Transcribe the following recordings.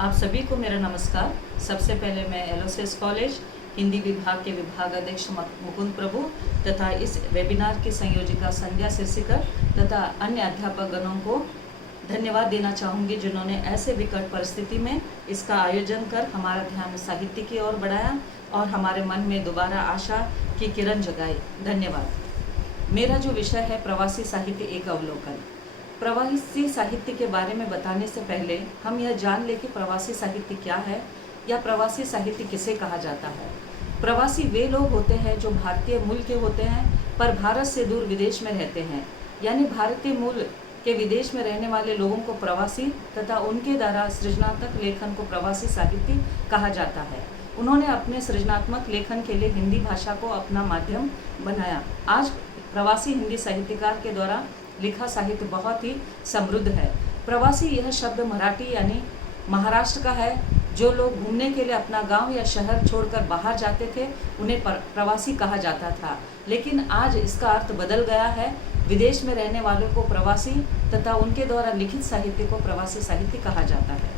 आप सभी को मेरा नमस्कार। सबसे पहले मैं एलोसिस कॉलेज हिंदी विभाग के विभाग अध्यक्ष मुकुंद प्रभु तथा इस वेबिनार की संयोजिका संध्या सिरसिकर तथा अन्य अध्यापक गणों को धन्यवाद देना चाहूँगी, जिन्होंने ऐसे विकट परिस्थिति में इसका आयोजन कर हमारा ध्यान साहित्य की ओर बढ़ाया और हमारे मन में दोबारा आशा की किरण जगाई। धन्यवाद। मेरा जो विषय है प्रवासी साहित्य एक अवलोकन। प्रवासी साहित्य के बारे में बताने से पहले हम यह जान लें कि प्रवासी साहित्य क्या है या प्रवासी साहित्य किसे कहा जाता है। प्रवासी वे लोग होते हैं जो भारतीय मूल के होते हैं पर भारत से दूर विदेश में रहते हैं, यानी भारतीय मूल के विदेश में रहने वाले लोगों को प्रवासी तथा उनके द्वारा सृजनात्मक लेखन को प्रवासी साहित्य कहा जाता है। उन्होंने अपने सृजनात्मक लेखन के लिए हिंदी भाषा को अपना माध्यम बनाया। आज प्रवासी हिंदी साहित्यकार के द्वारा लिखा साहित्य बहुत ही समृद्ध है। प्रवासी यह शब्द मराठी यानी महाराष्ट्र का है। जो लोग घूमने के लिए अपना गांव या शहर छोड़कर बाहर जाते थे उन्हें प्रवासी कहा जाता था, लेकिन आज इसका अर्थ बदल गया है। विदेश में रहने वालों को प्रवासी तथा उनके द्वारा लिखित साहित्य को प्रवासी साहित्य कहा जाता है।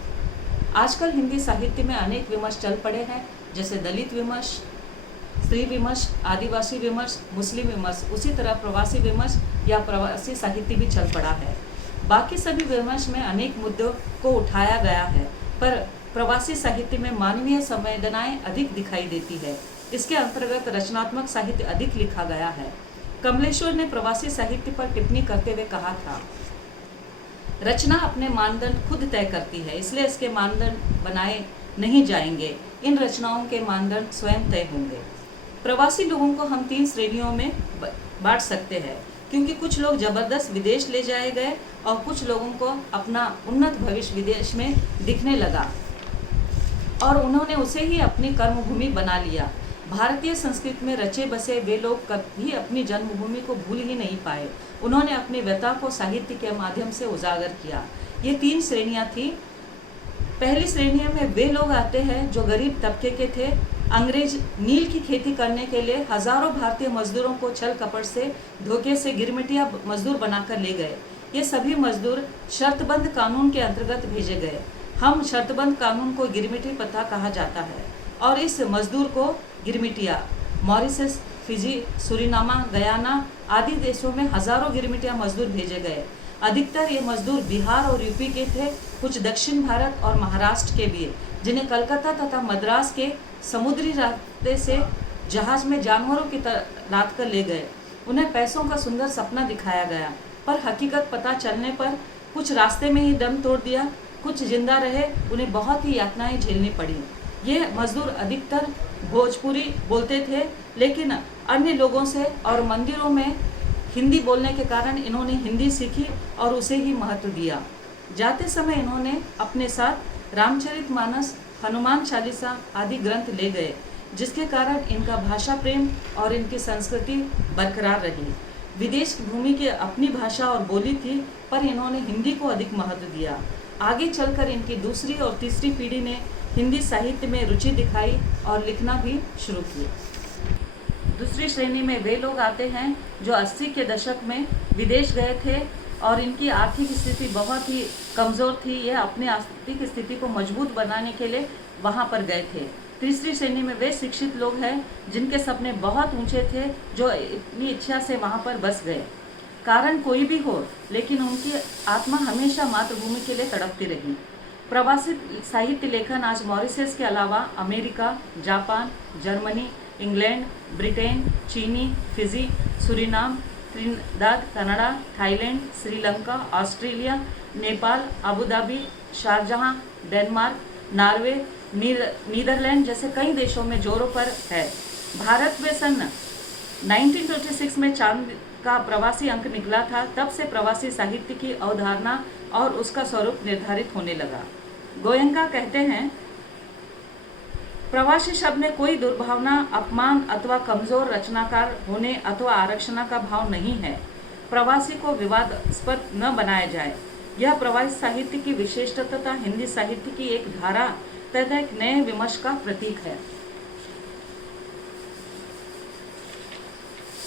आजकल हिंदी साहित्य में अनेक विमर्श चल पड़े हैं, जैसे दलित विमर्श, स्त्री विमर्श, आदिवासी विमर्श, मुस्लिम विमर्श। उसी तरह प्रवासी विमर्श या प्रवासी साहित्य भी चल पड़ा है। बाकी सभी विमर्श में अनेक मुद्दों को उठाया गया है, पर प्रवासी साहित्य में मानवीय संवेदनाएं अधिक दिखाई देती है। इसके अंतर्गत रचनात्मक साहित्य अधिक लिखा गया है। कमलेश्वर ने प्रवासी साहित्य पर टिप्पणी करते हुए कहा था, रचना अपने मानदंड खुद तय करती है, इसलिए इसके मानदंड बनाए नहीं जाएंगे। इन रचनाओं के मानदंड स्वयं तय होंगे। प्रवासी लोगों को हम 3 श्रेणियों में बांट सकते हैं, क्योंकि कुछ लोग जबरदस्त विदेश ले जाए गए और कुछ लोगों को अपना उन्नत भविष्य विदेश में दिखने लगा और उन्होंने उसे ही अपनी कर्मभूमि बना लिया। भारतीय संस्कृति में रचे बसे वे लोग कभी अपनी जन्मभूमि को भूल ही नहीं पाए। उन्होंने अपनी व्यथा को साहित्य के माध्यम से उजागर किया। ये 3 श्रेणियां थी। पहली श्रेणी में वे लोग आते हैं जो गरीब तबके के थे। अंग्रेज नील की खेती करने के लिए हजारों भारतीय मजदूरों को छल कपट से धोखे से गिरमिटिया मजदूर बनाकर ले गए। ये सभी मजदूर शर्तबंद कानून के अंतर्गत भेजे गए। हम शर्तबंद कानून को गिरमिटी प्रथा कहा जाता है और इस मजदूर को गिरमिटिया मॉरिशस, फिजी, सुरीनामा, गयाना आदि देशों में हजारों गिरमिटिया मजदूर भेजे गए। अधिकतर ये मजदूर बिहार और यूपी के थे, कुछ दक्षिण भारत और महाराष्ट्र के भी, जिन्हें कलकत्ता तथा मद्रास के समुद्री रास्ते से जहाज में जानवरों की तरह लाद कर ले गए। उन्हें पैसों का सुंदर सपना दिखाया गया, पर हकीकत पता चलने पर कुछ रास्ते में ही दम तोड़ दिया, कुछ जिंदा रहे। उन्हें बहुत ही यातनाएं झेलनी पड़ी। ये मजदूर अधिकतर भोजपुरी बोलते थे, लेकिन अन्य लोगों से और मंदिरों में हिंदी बोलने के कारण इन्होंने हिंदी सीखी और उसे ही महत्व दिया। जाते समय इन्होंने अपने साथ रामचरितमानस, हनुमान चालीसा आदि ग्रंथ ले गए, जिसके कारण इनका भाषा प्रेम और इनकी संस्कृति बरकरार रही। विदेश भूमि की अपनी भाषा और बोली थी, पर इन्होंने हिंदी को अधिक महत्व दिया। आगे चलकर इनकी दूसरी और तीसरी पीढ़ी ने हिंदी साहित्य में रुचि दिखाई और लिखना भी शुरू किया। दूसरी श्रेणी में वे लोग आते हैं जो 80 के दशक में विदेश गए थे और इनकी आर्थिक स्थिति बहुत ही कमज़ोर थी। यह अपनी आर्थिक स्थिति को मजबूत बनाने के लिए वहाँ पर गए थे। तीसरी श्रेणी में वे शिक्षित लोग हैं जिनके सपने बहुत ऊंचे थे, जो अपनी इच्छा से वहाँ पर बस गए। कारण कोई भी हो, लेकिन उनकी आत्मा हमेशा मातृभूमि के लिए तड़पती रही। प्रवासी साहित्य लेखन आज मॉरिशस के अलावा America, Japan, Germany, England, Britain, चीनी, Fiji, Suriname, Trinidad, Canada, Thailand, Sri Lanka, Australia, Nepal, Abu Dhabi, Sharjah, Denmark, Norway, Netherland जैसे कई देशों में जोरों पर है। भारत में सन 1926 में चांद का प्रवासी अंक निकला था। तब से प्रवासी साहित्य की अवधारणा और उसका स्वरूप निर्धारित होने लगा। गोयंका कहते हैं, प्रवासी शब्द में कोई दुर्भावना, अपमान अथवा कमजोर रचनाकार होने अथवा आरक्षण का भाव नहीं है। प्रवासी को विवादास्पद न बनाया जाए। यह प्रवासी साहित्य की विशेषता तथा हिंदी साहित्य की एक धारा तथा एक नए विमर्श का प्रतीक है।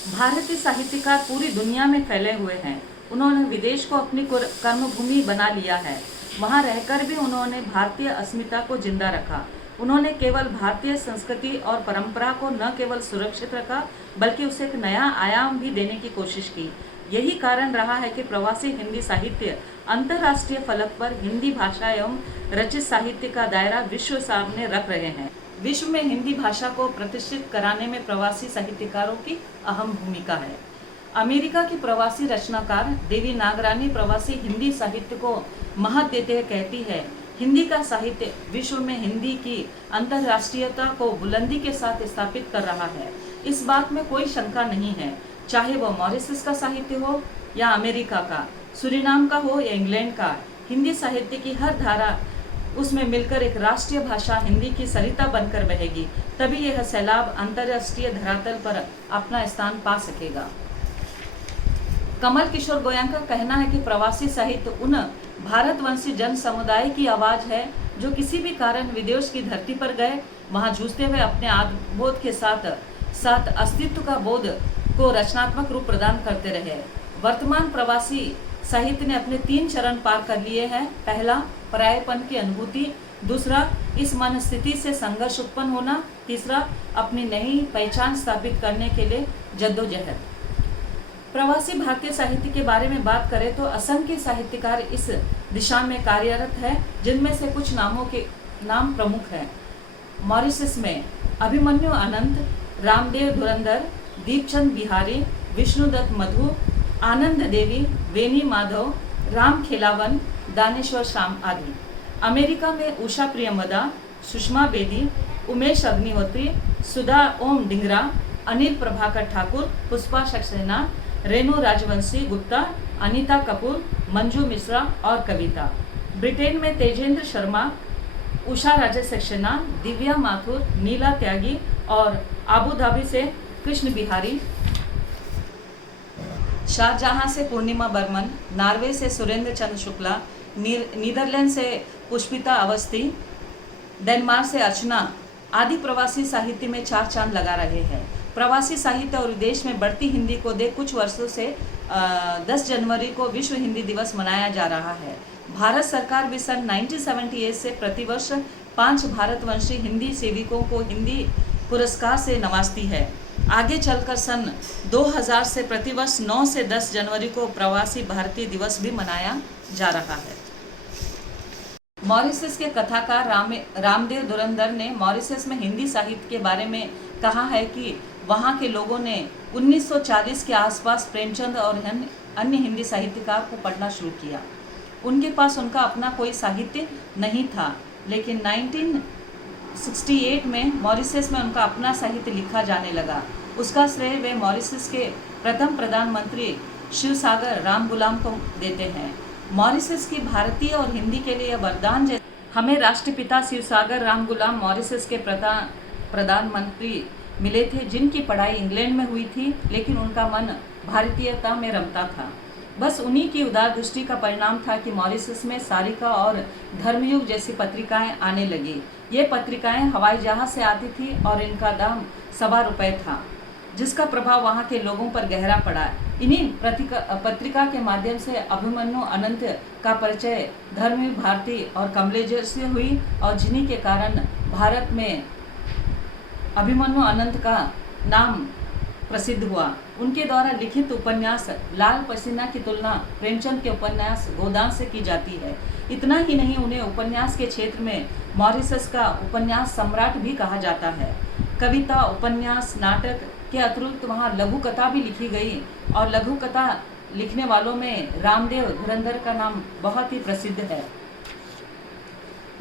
भारतीय साहित्यकार पूरी दुनिया में फैले हुए हैं। उन्होंने विदेश को अपनी कर्मभूमि बना लिया है। वहाँ रहकर भी उन्होंने भारतीय अस्मिता को जिंदा रखा। उन्होंने केवल भारतीय संस्कृति और परंपरा को न केवल सुरक्षित रखा बल्कि उसे एक नया आयाम भी देने की कोशिश की। यही कारण रहा है कि प्रवासी हिंदी साहित्य अंतर्राष्ट्रीय फलक पर हिंदी भाषा एवं रचित साहित्य का दायरा विश्व सामने रख रहे हैं। विश्व में हिंदी भाषा को प्रतिष्ठित कराने में प्रवासी साहित्यकारों की अहम भूमिका है। अमेरिका की प्रवासी रचनाकार देवी नागरानी प्रवासी हिंदी साहित्य को महत्व देते हुए कहती है, हिंदी का साहित्य विश्व में हिंदी की अंतर्राष्ट्रीयता को बुलंदी के साथ स्थापित कर रहा है। इस बात में कोई शंका नहीं है, चाहे वह मॉरिशस का साहित्य हो या अमेरिका का, सूरीनाम का हो या इंग्लैंड का। हिंदी साहित्य की हर धारा उसमें मिलकर एक राष्ट्रीय भाषा हिंदी की सरिता बनकर बहेगी, तभी यह सैलाब अंतर्राष्ट्रीय धरातल पर अपना स्थान पा सकेगा। कमल किशोर गोयन का कहना है कि प्रवासी साहित्य उन भारतवंशी जन समुदाय की आवाज है जो किसी भी कारण विदेश की धरती पर गए, वहां जूझते हुए अपने आत्मबोध के साथ साथ अस्तित्व का बोध को रचनात्मक रूप प्रदान करते रहे। वर्तमान प्रवासी साहित्य ने अपने 3 चरण पार कर लिए हैं। पहला, परायेपन की अनुभूति। दूसरा, इस मन स्थिति से संघर्ष उत्पन्न होना। तीसरा, अपनी नई पहचान स्थापित करने के लिए जद्दोजहद। प्रवासी भारतीय साहित्य के बारे में बात करें तो असंख्य साहित्यकार इस दिशा में कार्यरत है, जिनमें से कुछ नामों के नाम प्रमुख हैं। मॉरिशस में अभिमन्यु अनंत, रामदेव धुरंधर, दीपचंद बिहारी, विष्णुदत्त मधु, आनंद देवी, वेनी माधव, राम खेलावन, दानेश्वर श्याम आदि। अमेरिका में उषा प्रियमदा, सुषमा बेदी, उमेश अग्निहोत्री, सुधा ओम डिंगरा, अनिल प्रभाकर ठाकुर, पुष्पा सक्सेना, रेणु राजवंशी गुप्ता, अनीता कपूर, मंजू मिश्रा और कविता। ब्रिटेन में तेजेंद्र शर्मा, उषा राजे सक्सेना, दिव्या माथुर, नीला त्यागी और आबू धाबी से कृष्ण बिहारी, शाहजहां से पूर्णिमा बर्मन, नॉर्वे से सुरेंद्र चंद्र शुक्ला, नीदरलैंड से पुष्पिता अवस्थी, डेनमार्क से अर्चना आदि प्रवासी साहित्य में 4 चांद लगा रहे हैं। प्रवासी साहित्य और विदेश में बढ़ती हिंदी को देख कुछ वर्षों से 10 जनवरी को विश्व हिंदी दिवस मनाया जा रहा है। भारत सरकार भी सन 1978 से प्रतिवर्ष 5 भारतवंशी हिंदी सेवकों को हिंदी पुरस्कार से नवाजती है। आगे चलकर सन 2000 से प्रतिवर्ष 9 से 10 जनवरी को प्रवासी भारतीय दिवस भी मनाया जा रहा है। मॉरिशस के कथाकार रामदेव धुरंधर ने मॉरिशस में हिंदी साहित्य के बारे में कहा है कि वहाँ के लोगों ने 1940 के आसपास प्रेमचंद और अन्य हिंदी साहित्यकार को पढ़ना शुरू किया। उनके पास उनका अपना कोई साहित्य नहीं था, लेकिन 1968 में मॉरिशस में उनका अपना साहित्य लिखा जाने लगा। उसका श्रेय वे मॉरिशस के प्रथम प्रधानमंत्री शिवसागर रामगुलाम को देते हैं। मॉरिशस की भारतीय और हिंदी के लिए वरदान हमें राष्ट्रपिता शिवसागर रामगुलाम मॉरिशस के प्रधानमंत्री मिले थे, जिनकी पढ़ाई इंग्लैंड में हुई थी, लेकिन उनका मन भारतीयता में रमता था। बस उन्हीं की उदार दृष्टि का परिणाम था कि मॉरिशस में सारिका और धर्मयुग जैसी पत्रिकाएं आने लगी। ये पत्रिकाएं हवाई जहाज से आती थी और इनका दाम ₹1.25 था, जिसका प्रभाव वहाँ के लोगों पर गहरा पड़ा। इन्हीं पत्रिका के माध्यम से अभिमन्यु अनंत का परिचय धर्मयुग भारती और कमलेजर से हुई और जिन्हीं के कारण भारत में अभिमन्यु अनंत का नाम प्रसिद्ध हुआ। उनके द्वारा लिखित उपन्यास लाल पसीना की तुलना प्रेमचंद के उपन्यास गोदान से की जाती है। इतना ही नहीं, उन्हें उपन्यास के क्षेत्र में मॉरिशस का उपन्यास सम्राट भी कहा जाता है। कविता, उपन्यास, नाटक के अतिरिक्त वहाँ लघु कथा भी लिखी गई और लघु कथा लिखने वालों में रामदेव धुरंधर का नाम बहुत ही प्रसिद्ध है।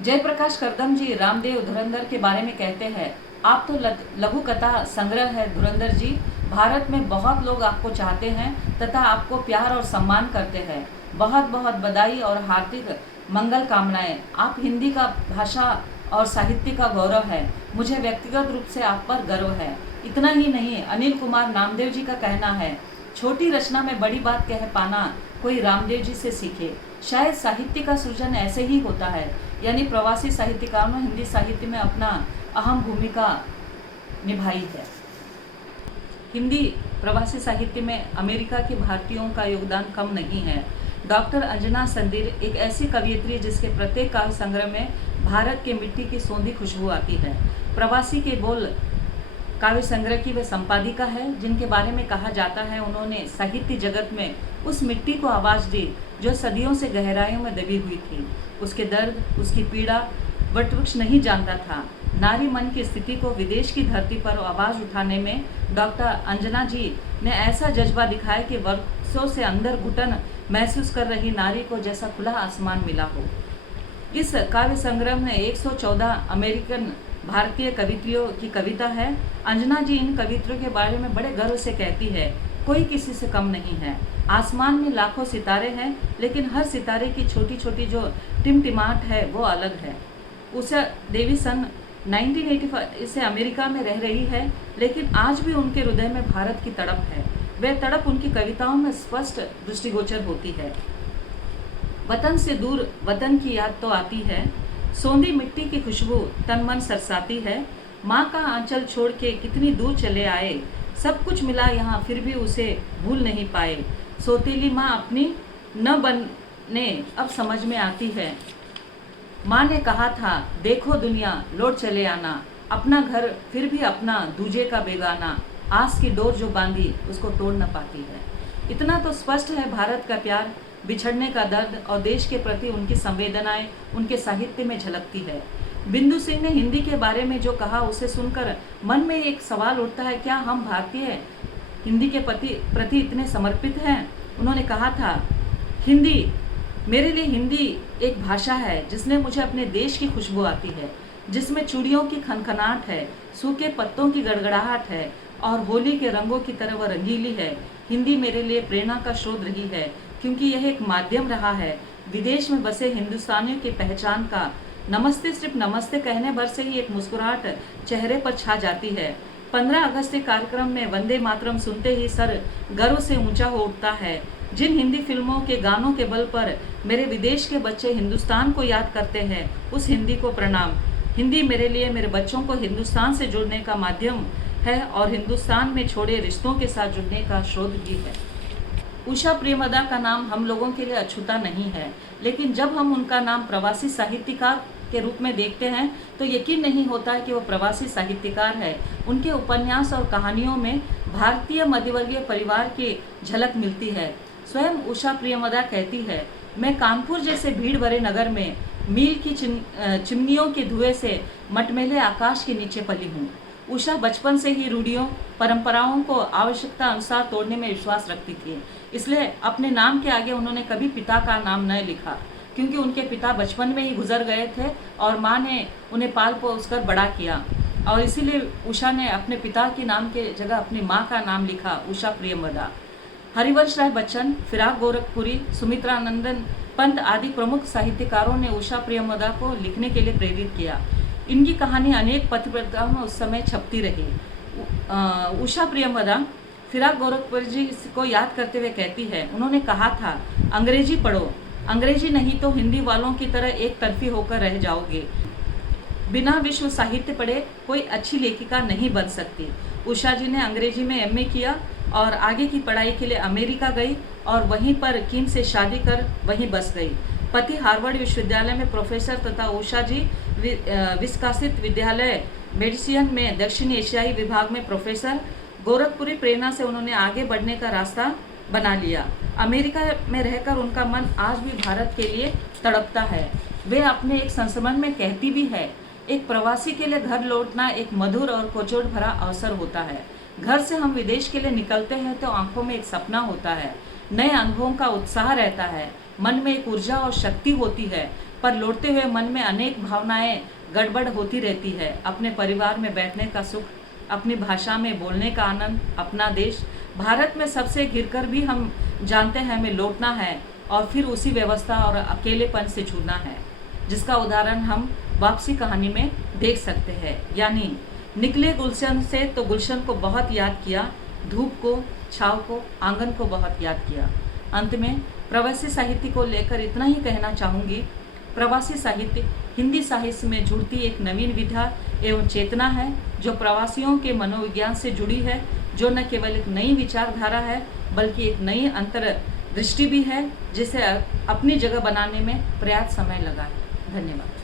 जयप्रकाश करदम जी रामदेव धुरंधर के बारे में कहते हैं, आप तो लघु कथा संग्रह है धुरंधर जी। भारत में बहुत लोग आपको चाहते हैं तथा आपको प्यार और सम्मान करते हैं। बहुत बहुत बधाई और हार्दिक मंगल कामनाएं। आप हिंदी का भाषा और साहित्य का गौरव है। मुझे व्यक्तिगत रूप से आप पर गर्व है। इतना ही नहीं, अनिल कुमार नामदेव जी का कहना है, छोटी रचना में बड़ी बात कह पाना कोई रामदेव जी से सीखे। शायद साहित्य का सृजन ऐसे ही होता है। यानी प्रवासी साहित्यकारों ने हिंदी साहित्य में अपना अहम भूमिका निभाई है। हिंदी प्रवासी साहित्य में अमेरिका के भारतीयों का योगदान कम नहीं है। डॉक्टर अंजना संदीर एक ऐसी कवियत्री जिसके प्रत्येक काव्य संग्रह में भारत के मिट्टी की सौंधी खुशबू आती है। प्रवासी के बोल काव्य संग्रह की वे संपादिका है जिनके बारे में कहा जाता है उन्होंने साहित्य जगत में उस मिट्टी को आवाज़ दी जो सदियों से गहराइयों में दबी हुई थी। उसके दर्द, उसकी पीड़ा वटवृक्ष नहीं जानता था। नारी मन की स्थिति को विदेश की धरती पर आवाज़ उठाने में डॉक्टर अंजना जी ने ऐसा जज्बा दिखाया कि वर्षों से अंदर घुटन महसूस कर रही नारी को जैसा खुला आसमान मिला हो। इस काव्य संग्रह में 114 अमेरिकन भारतीय कवित्रियों की कविता है। अंजना जी इन कवित्रियों के बारे में बड़े गर्व से कहती है, कोई किसी से कम नहीं है। आसमान में लाखों सितारे हैं, लेकिन हर सितारे की छोटी छोटी जो टिमटिमाहट है वो अलग है। उषा देवी सन 1985 से अमेरिका में रह रही है, लेकिन आज भी उनके हृदय में भारत की तड़प है। वह तड़प उनकी कविताओं में स्पष्ट दृष्टिगोचर होती है। वतन से दूर वतन की याद तो आती है, सौंधी मिट्टी की खुशबू तन मन सरसाती है। माँ का आंचल छोड़ के कितनी दूर चले आए, सब कुछ मिला यहाँ फिर भी उसे भूल नहीं पाए। सौतेली माँ अपनी न बनने अब समझ में आती है। माँ ने कहा था देखो दुनिया लौट चले आना, अपना घर फिर भी अपना दूजे का बेगाना, आस की डोर जो बांधी उसको तोड़ न पाती है। इतना तो स्पष्ट है भारत का प्यार, बिछड़ने का दर्द और देश के प्रति उनकी संवेदनाएं उनके साहित्य में झलकती है। बिंदु सिंह ने हिंदी के बारे में जो कहा उसे सुनकर मन में एक सवाल उठता है, क्या हम भारतीय हिंदी के प्रति इतने समर्पित हैं? उन्होंने कहा था, हिंदी मेरे लिए हिंदी एक भाषा है जिसने मुझे अपने देश की खुशबू आती है, जिसमें चूड़ियों की खनखनाहट है, सूखे पत्तों की गड़गड़ाहट है और होली के रंगों की तरह वह रंगीली है। हिंदी मेरे लिए प्रेरणा का स्रोत रही है क्योंकि यह एक माध्यम रहा है विदेश में बसे हिंदुस्तानियों की पहचान का। नमस्ते सिर्फ नमस्ते कहने भर से ही एक मुस्कुराहट चेहरे पर छा जाती है। 15 अगस्त के कार्यक्रम में वंदे मातरम सुनते ही सर गर्व से ऊंचा हो उठता है। जिन हिंदी फिल्मों के गानों के बल पर मेरे विदेश के बच्चे हिंदुस्तान को याद करते हैं, उस हिंदी को प्रणाम। हिंदी मेरे लिए मेरे बच्चों को हिंदुस्तान से जुड़ने का माध्यम है और हिंदुस्तान में छोड़े रिश्तों के साथ जुड़ने का स्रोत भी है। उषा प्रेमदा का नाम हम लोगों के लिए अछूता नहीं है, लेकिन जब हम उनका नाम प्रवासी साहित्यकार के रूप में देखते हैं तो यकीन नहीं होता है कि वो प्रवासी साहित्यकार है। उनके उपन्यास और कहानियों में भारतीय मध्यवर्गीय परिवार की झलक मिलती है। स्वयं उषा प्रेमदा कहती है, मैं कानपुर जैसे भीड़ भरे नगर में मील की चिमनियों के धुएं से मटमैले आकाश के नीचे पली हूँ। उषा बचपन से ही रूढ़ियों परंपराओं को आवश्यकता अनुसार तोड़ने में विश्वास रखती थी, इसलिए अपने नाम के आगे उन्होंने कभी पिता का नाम न लिखा, क्योंकि उनके पिता बचपन में ही गुजर गए थे और माँ ने उन्हें पाल पोस कर बड़ा किया, और इसीलिए उषा ने अपने पिता के नाम के जगह अपनी माँ का नाम लिखा, उषा प्रेमदा। हरिवंश राय बच्चन, फिराक गोरखपुरी, सुमित्रा नंदन पंत आदि प्रमुख साहित्यकारों ने उषा प्रेमदा को लिखने के लिए प्रेरित किया। इनकी कहानी अनेक पत्रिकाओं में उस समय छपती रही। उषा प्रेमदा फिराक गोरखपुरी जी को याद करते हुए कहती है, उन्होंने कहा था, अंग्रेजी पढ़ो, अंग्रेजी नहीं तो हिंदी वालों की तरह एक तरफी होकर रह जाओगे। बिना विश्व साहित्य पढ़े कोई अच्छी लेखिका नहीं बन सकती। उषा जी ने अंग्रेजी में एमए किया और आगे की पढ़ाई के लिए अमेरिका गई और वहीं पर किम से शादी कर वहीं बस गई। पति हार्वर्ड विश्वविद्यालय में प्रोफेसर तथा उषा जी विस्कासित विद्यालय मेडिसिन में दक्षिण एशियाई विभाग में प्रोफेसर। गोरखपुरी प्रेरणा से उन्होंने आगे बढ़ने का रास्ता बना लिया। अमेरिका में रहकर उनका मन आज भी भारत के लिए तड़पता है। वे अपने एक संस्मरण में कहती भी है, एक प्रवासी के लिए घर लौटना एक मधुर और कोचोट भरा अवसर होता है। घर से हम विदेश के लिए निकलते हैं तो आंखों में एक सपना होता है, नए अनुभवों का उत्साह रहता है, मन में एक ऊर्जा और शक्ति होती है, पर लौटते हुए मन में अनेक भावनाएं गड़बड़ होती रहती है। अपने परिवार में बैठने का सुख, अपनी भाषा में बोलने का आनंद, अपना देश भारत में सबसे घिरकर भी हम जानते हैं हमें लौटना है और फिर उसी व्यवस्था और अकेलेपन से छूना है, जिसका उदाहरण हम वापसी कहानी में देख सकते हैं। यानी निकले गुलशन से तो गुलशन को बहुत याद किया, धूप को, छाव को, आंगन को बहुत याद किया। अंत में प्रवासी साहित्य को लेकर इतना ही कहना चाहूँगी, प्रवासी साहित्य हिंदी साहित्य में जुड़ती एक नवीन विधा एवं चेतना है जो प्रवासियों के मनोविज्ञान से जुड़ी है, जो न केवल एक नई विचारधारा है बल्कि एक नई दृष्टि भी है जिसे अपनी जगह बनाने में पर्याप्त समय लगा है। धन्यवाद।